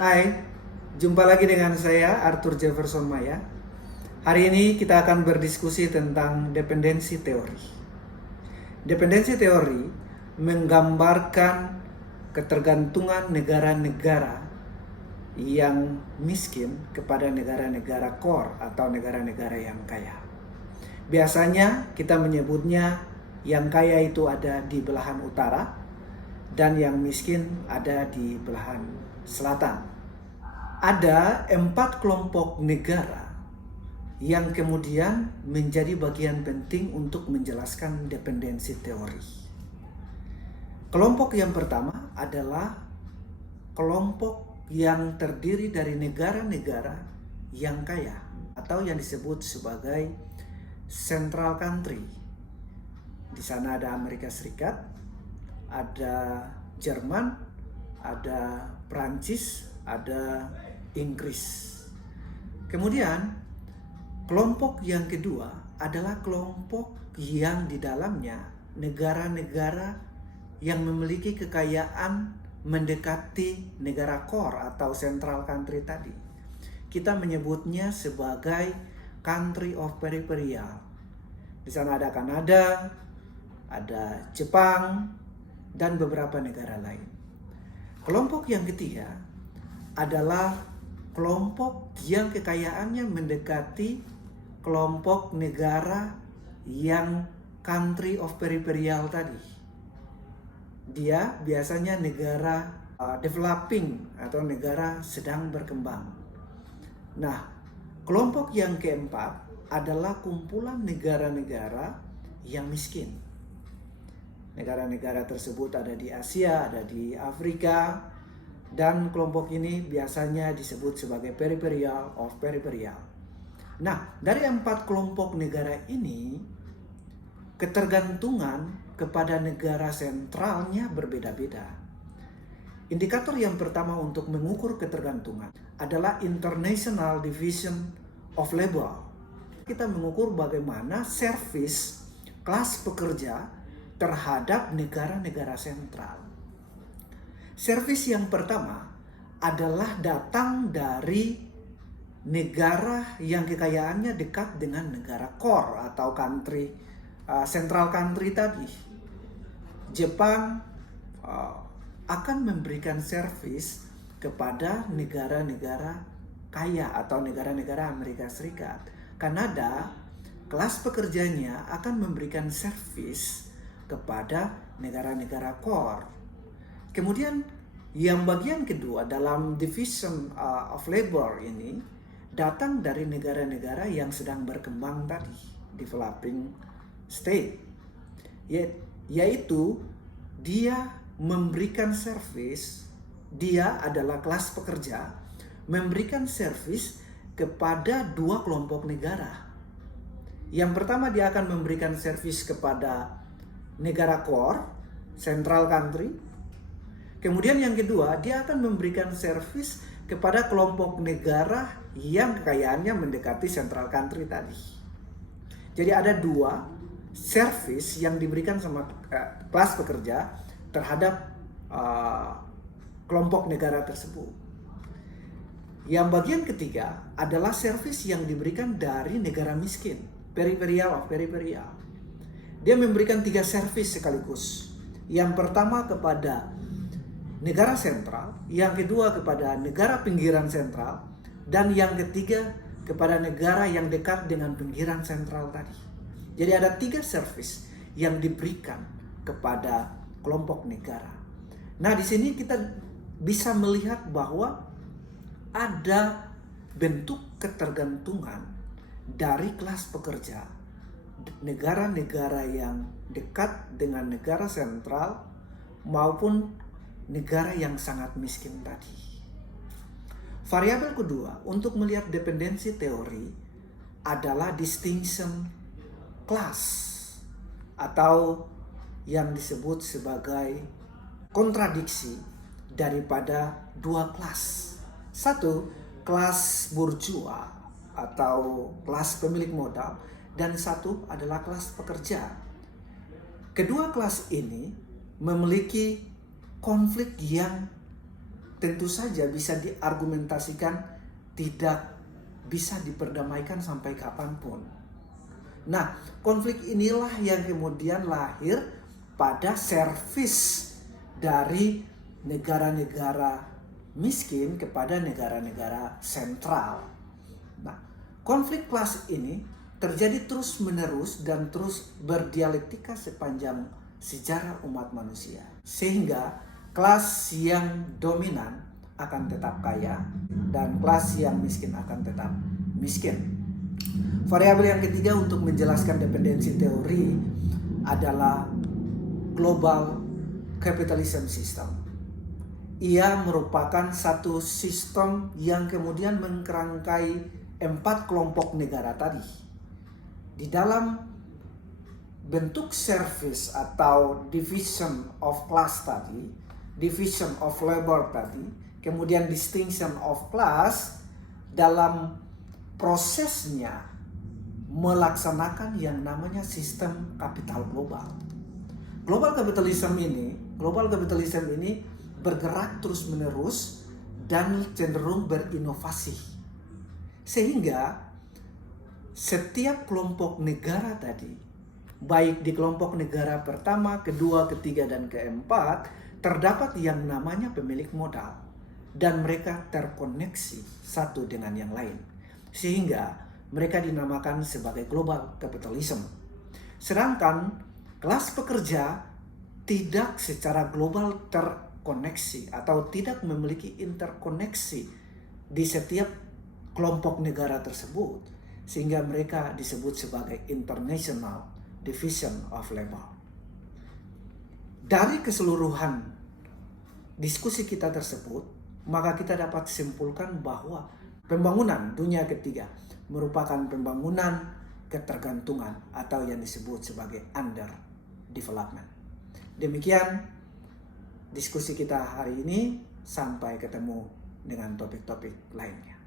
Hai, jumpa lagi dengan saya Arthur Jefferson Maya. Hari ini kita akan berdiskusi tentang dependensi teori. Dependensi teori menggambarkan ketergantungan negara-negara yang miskin kepada negara-negara core atau negara-negara yang kaya. Biasanya kita menyebutnya yang kaya itu ada di belahan utara dan yang miskin ada di belahan selatan. Ada 4 kelompok negara yang kemudian menjadi bagian penting untuk menjelaskan dependensi teori. Kelompok yang pertama adalah kelompok yang terdiri dari negara-negara yang kaya atau yang disebut sebagai central country. Di sana ada Amerika Serikat, ada Jerman, ada Prancis, ada Inggris. Kemudian kelompok yang kedua adalah kelompok yang di dalamnya negara-negara yang memiliki kekayaan mendekati negara core atau central country tadi. Kita menyebutnya sebagai country of peripheral. Di sana ada Kanada, ada Jepang, dan beberapa negara lain. Kelompok yang ketiga adalah kelompok yang kekayaannya mendekati kelompok negara yang country of peripheral tadi. Dia biasanya negara developing atau negara sedang berkembang. Nah, kelompok yang keempat adalah kumpulan negara-negara yang miskin. Negara-negara tersebut ada di Asia, ada di Afrika, dan kelompok ini biasanya disebut sebagai peripheral of peripheral. Nah, dari 4 kelompok negara ini, ketergantungan kepada negara sentralnya berbeda-beda. Indikator yang pertama untuk mengukur ketergantungan adalah International Division of Labor. Kita mengukur bagaimana servis kelas pekerja terhadap negara-negara sentral. Servis yang pertama adalah datang dari negara yang kekayaannya dekat dengan negara core atau country, central country tadi. Jepang akan memberikan servis kepada negara-negara kaya atau negara-negara Amerika Serikat. Kanada, kelas pekerjanya akan memberikan servis kepada negara-negara core. Kemudian yang bagian kedua dalam division of labor ini datang dari negara-negara yang sedang berkembang tadi, developing state, yaitu dia memberikan servis, dia adalah kelas pekerja memberikan servis kepada 2 kelompok negara. Yang pertama, dia akan memberikan servis kepada negara core, central country. Kemudian yang kedua, dia akan memberikan servis kepada kelompok negara yang kekayaannya mendekati central country tadi. Jadi ada 2 servis yang diberikan sama kelas pekerja terhadap kelompok negara tersebut. Yang bagian ketiga adalah servis yang diberikan dari negara miskin, peripheral of peripheral. Dia memberikan 3 servis sekaligus. Yang pertama kepada negara sentral, yang kedua kepada negara pinggiran sentral, dan yang ketiga kepada negara yang dekat dengan pinggiran sentral tadi. Jadi ada 3 servis yang diberikan kepada kelompok negara. Nah, di sini kita bisa melihat bahwa ada bentuk ketergantungan dari kelas pekerja negara-negara yang dekat dengan negara sentral maupun negara yang sangat miskin tadi. Variabel kedua untuk melihat dependensi teori adalah distinction class atau yang disebut sebagai kontradiksi daripada 2 kelas. Satu, kelas bourgeois atau kelas pemilik modal, dan satu adalah kelas pekerja. Kedua kelas ini memiliki konflik yang tentu saja bisa diargumentasikan tidak bisa diperdamaikan sampai kapanpun. Nah, konflik inilah yang kemudian lahir pada servis dari negara-negara miskin kepada negara-negara sentral. Nah, konflik kelas ini terjadi terus-menerus dan terus berdialektika sepanjang sejarah umat manusia. Sehingga kelas yang dominan akan tetap kaya dan kelas yang miskin akan tetap miskin. Variabel yang ketiga untuk menjelaskan dependensi teori adalah global capitalism system. Ia merupakan satu sistem yang kemudian mengkerangkai 4 kelompok negara tadi. Di dalam bentuk service atau division of class tadi, division of labor tadi, kemudian distinction of class, dalam prosesnya melaksanakan yang namanya sistem kapital global. Global capitalism ini bergerak terus-menerus dan cenderung berinovasi. Sehingga setiap kelompok negara tadi, baik di kelompok negara pertama, kedua, ketiga, dan keempat, terdapat yang namanya pemilik modal. Dan mereka terkoneksi satu dengan yang lain. Sehingga mereka dinamakan sebagai global capitalism. Sedangkan kelas pekerja tidak secara global terkoneksi atau tidak memiliki interkoneksi di setiap kelompok negara tersebut. Sehingga mereka disebut sebagai International Division of Labor. Dari keseluruhan diskusi kita tersebut, maka kita dapat simpulkan bahwa pembangunan dunia ketiga merupakan pembangunan ketergantungan atau yang disebut sebagai underdevelopment. Demikian diskusi kita hari ini, sampai ketemu dengan topik-topik lainnya.